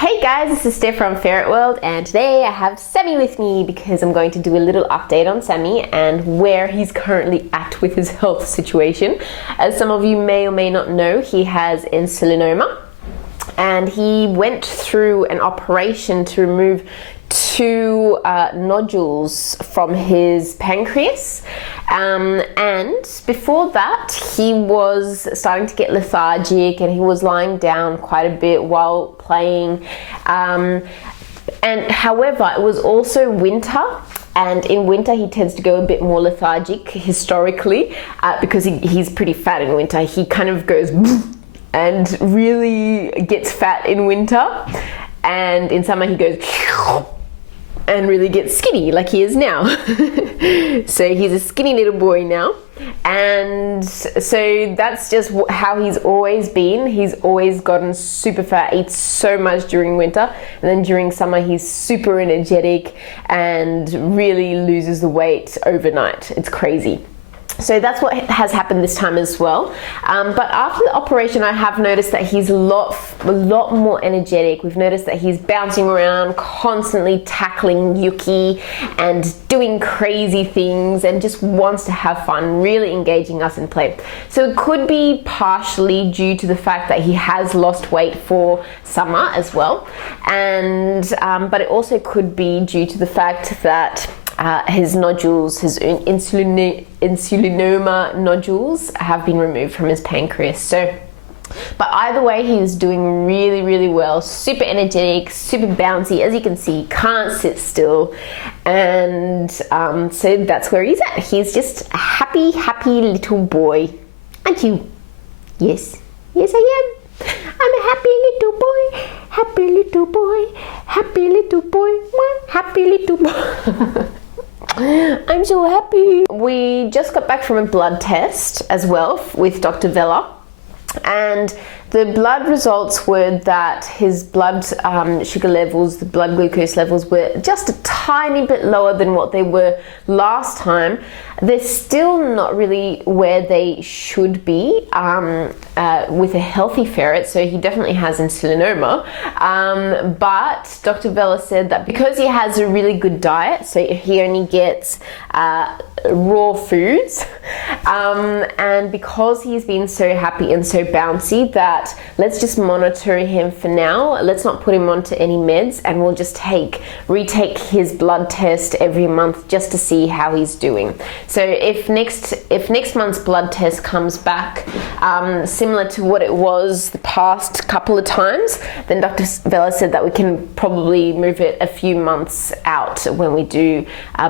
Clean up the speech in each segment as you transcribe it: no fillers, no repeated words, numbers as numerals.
Hey guys, this is Steph from Ferret-World, and today I have Sammy with me because I'm going to do a little update on Sammy and where he's currently at with his health situation. As some of you may or may not know, he has insulinoma and he went through an operation to remove two nodules from his pancreas. And before that, he was starting to get lethargic and he was lying down quite a bit while playing. And however, it was also winter, and in winter he tends to go a bit more lethargic historically because he's pretty fat in winter. He kind of goes and really gets fat in winter, and in summer he goes and really gets skinny like he is now. So he's a skinny little boy now, and so that's just how he's always been. He's always gotten super fat, eats so much during winter, and then during summer he's super energetic and really loses the weight overnight. It's crazy. So that's what has happened this time as well. But after the operation, I have noticed that he's a lot more energetic. We've noticed that he's bouncing around, constantly tackling Yuki and doing crazy things and just wants to have fun, really engaging us in play. So it could be partially due to the fact that he has lost weight for summer as well. And but it also could be due to the fact that his nodules, his insulinoma nodules have been removed from his pancreas. So, but either way, he's doing really well, super energetic, super bouncy. As you can see, can't sit still. And so that's where he's at. He's just a happy little boy. Aren't you? Yes, I am. I'm a happy little boy, happy little boy, happy little boy, happy little boy. I'm so happy. We just got back from a blood test as well with Dr. Vella, and the blood results were that his blood sugar levels, the blood glucose levels, were just a tiny bit lower than what they were last time. They're still not really where they should be with a healthy ferret, so he definitely has insulinoma. But Dr. Vella said that because he has a really good diet, so he only gets raw foods, and because he's been so happy and so bouncy, that let's just monitor him for now. Let's not put him onto any meds, and we'll just retake his blood test every month just to see how he's doing. So if next month's blood test comes back similar to what it was the past couple of times, then Dr. Vella said that we can probably move it a few months out when we do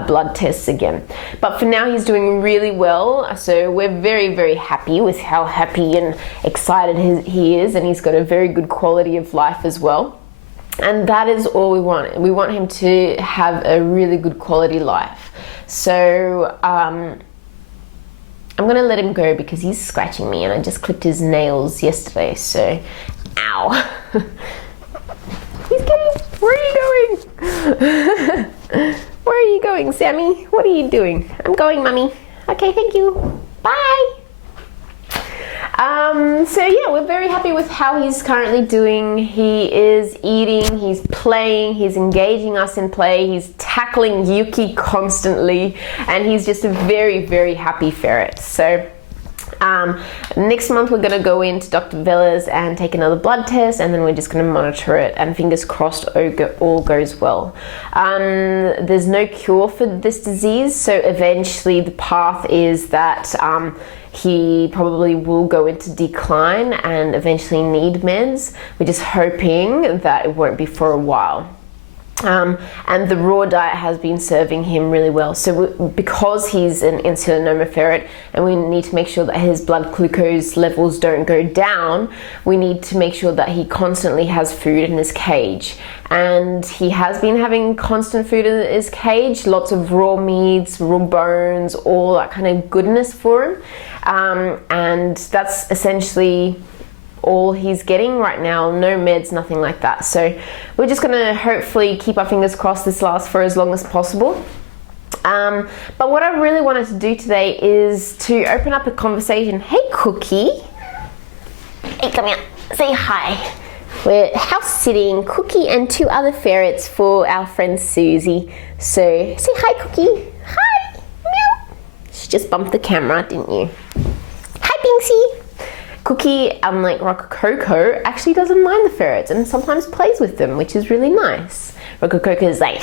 blood tests again. But for now, he's doing really well, so we're very happy with how happy and excited he is, and he's got a very good quality of life as well. And that is all we want. We want him to have a really good quality life. So I'm gonna let him go because he's scratching me, and I just clipped his nails yesterday, so ow. He's getting, where are you going? Where are you going, Sammy? What are you doing? I'm going, Mummy. Okay, thank you. Bye. So yeah, we're very happy with how he's currently doing. He is eating, he's playing, he's engaging us in play, he's tackling Yuki constantly, and he's just a very happy ferret. So next month we're going to go into Dr. Vella's and take another blood test, and then we're just going to monitor it, and fingers crossed all goes well. There's no cure for this disease, so eventually the path is that he probably will go into decline and eventually need meds. We're just hoping that it won't be for a while. And the raw diet has been serving him really well. So because he's an insulinoma ferret and we need to make sure that his blood glucose levels don't go down, we need to make sure that he constantly has food in his cage. And he has been having constant food in his cage, lots of raw meats, raw bones, all that kind of goodness for him. And that's essentially all he's getting right now. No meds, nothing like that. So we're just gonna hopefully keep our fingers crossed this lasts for as long as possible. But what I really wanted to do today is to open up a conversation. Hey, Cookie. Hey, come here. Say hi. We're house sitting Cookie and 2 other ferrets for our friend Susie. So say hi, Cookie. Hi. Meow. She just bumped the camera, didn't you? Hi, Binksy. Cookie, unlike Rococo, actually doesn't mind the ferrets and sometimes plays with them, which is really nice. Rococo is like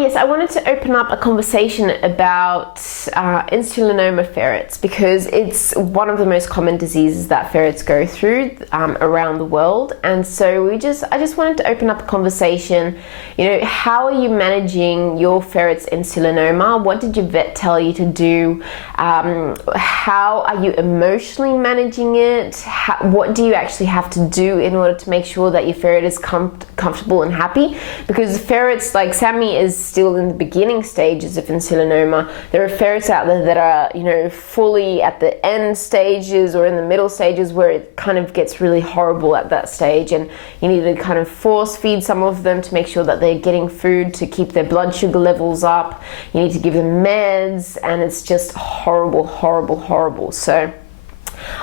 yes, I wanted to open up a conversation about insulinoma ferrets, because it's one of the most common diseases that ferrets go through around the world. And so I just wanted to open up a conversation. You know, how are you managing your ferret's insulinoma? What did your vet tell you to do? How are you emotionally managing it? What do you actually have to do in order to make sure that your ferret is comfortable and happy? Because ferrets like Sammy is still in the beginning stages of insulinoma. There are ferrets out there that are, you know, fully at the end stages or in the middle stages, where it kind of gets really horrible at that stage, and you need to kind of force feed some of them to make sure that they're getting food to keep their blood sugar levels up. You need to give them meds, and it's just horrible, horrible, horrible. So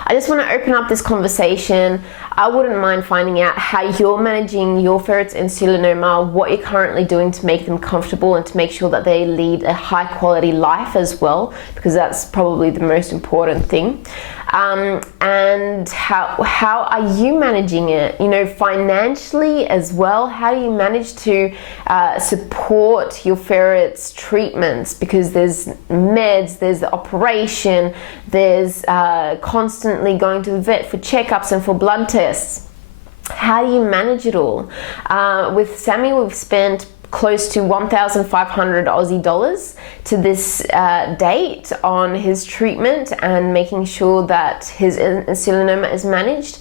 I just want to open up this conversation. I wouldn't mind finding out how you're managing your ferret's insulinoma, what you're currently doing to make them comfortable and to make sure that they lead a high quality life as well, because that's probably the most important thing. And how are you managing it? You know, financially as well. How do you manage to support your ferret's treatments? Because there's meds, there's the operation, there's constantly going to the vet for checkups and for blood tests. How do you manage it all? With Sammy, we've spent close to 1,500 Aussie dollars to this date on his treatment and making sure that his insulinoma is managed.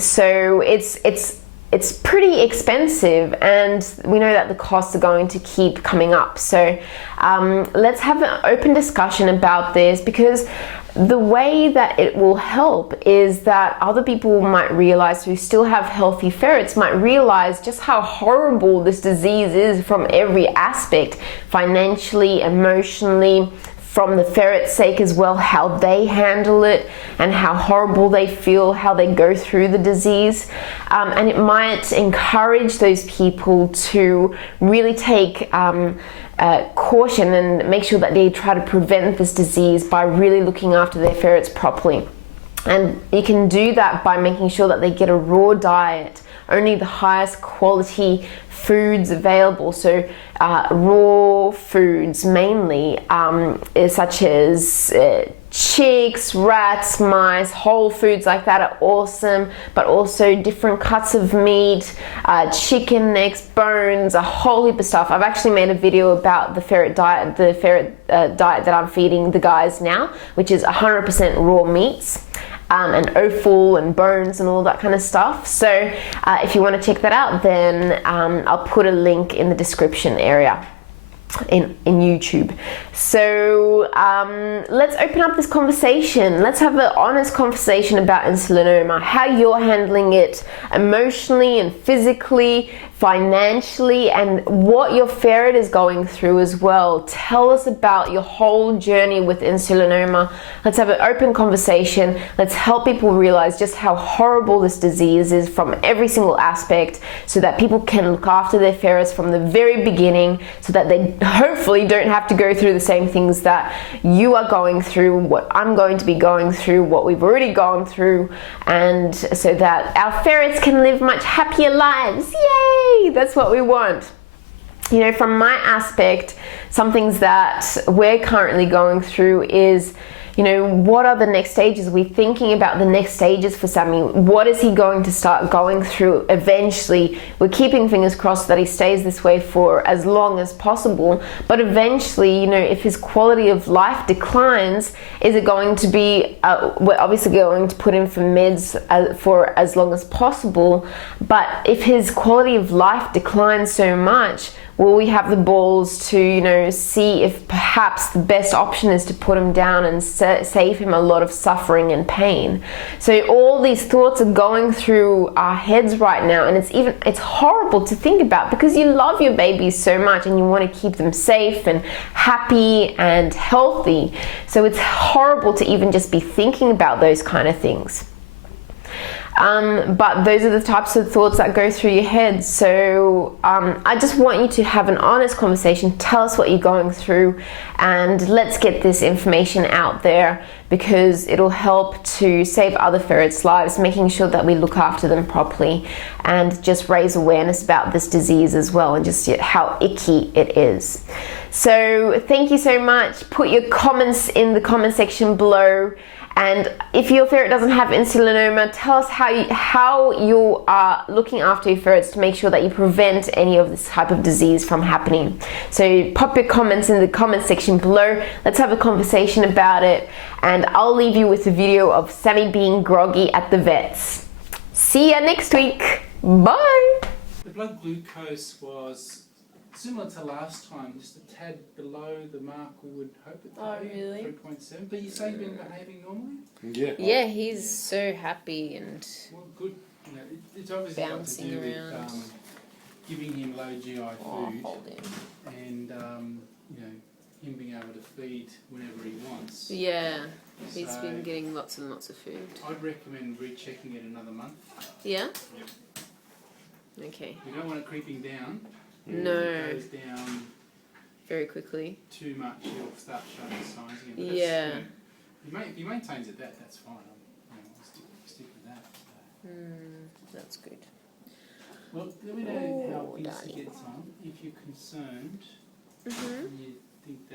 So it's pretty expensive, and we know that the costs are going to keep coming up. So let's have an open discussion about this, because the way that it will help is that other people might realize, who still have healthy ferrets, might realize just how horrible this disease is from every aspect, financially, emotionally, from the ferret's sake as well, how they handle it and how horrible they feel, how they go through the disease. And it might encourage those people to really take caution and make sure that they try to prevent this disease by really looking after their ferrets properly. And you can do that by making sure that they get a raw diet, only the highest quality foods available. So raw foods mainly, such as chicks, rats, mice, whole foods like that are awesome, but also different cuts of meat, chicken necks, bones, a whole heap of stuff. I've actually made a video about the ferret diet, diet that I'm feeding the guys now, which is 100% raw meats. And offal and bones and all that kind of stuff. So if you want to check that out, then I'll put a link in the description area in YouTube. So let's open up this conversation. Let's have an honest conversation about insulinoma, how you're handling it emotionally and physically, financially, and what your ferret is going through as well. Tell us about your whole journey with insulinoma. Let's have an open conversation. Let's help people realize just how horrible this disease is from every single aspect, so that people can look after their ferrets from the very beginning, so that they hopefully don't have to go through the same things that you are going through, what I'm going to be going through, what we've already gone through, and so that our ferrets can live much happier lives. Yay! That's what we want. You know, from my aspect, some things that we're currently going through is, you know, what are the next stages? We're thinking about the next stages for Sammy. What is he going to start going through eventually? We're keeping fingers crossed that he stays this way for as long as possible. But eventually, you know, if his quality of life declines, is it going to be, we're obviously going to put him for meds for as long as possible. But if his quality of life declines so much, will we have the balls to, you know, see if perhaps the best option is to put him down and save him a lot of suffering and pain? So all these thoughts are going through our heads right now, and it's horrible to think about, because you love your babies so much and you want to keep them safe and happy and healthy. So it's horrible to even just be thinking about those kind of things. But those are the types of thoughts that go through your head. So I just want you to have an honest conversation. Tell us what you're going through, and let's get this information out there, because it'll help to save other ferrets' lives, making sure that we look after them properly and just raise awareness about this disease as well, and just how icky it is. So thank you so much. Put your comments in the comment section below. And if your ferret doesn't have insulinoma, tell us how you are looking after your ferrets to make sure that you prevent any of this type of disease from happening. So pop your comments in the comment section below. Let's have a conversation about it. And I'll leave you with a video of Sammy being groggy at the vet's. See ya next week. Bye. The blood glucose was similar to last time, just a tad below the mark we would hope it to be. Really? 3.7. But you say you've been behaving normally? Yeah. Yeah, he's so happy and Well, good. You know, it's obviously bouncing got to do around. with giving him low GI food hold him. and you know, him being able to feed whenever he wants. Yeah, he's So- been getting lots and lots of food. I'd recommend rechecking it another month. Yeah? Okay. You don't want it creeping down. No. If it goes down Very quickly. too much, he'll start showing signs again. But Yeah. that's, you know, if he maintains it, that's fine. I'll stick with that. So. That's good. Well, let me know how Oh, Vince darling. gets on. If you're concerned, Mm-hmm. and you think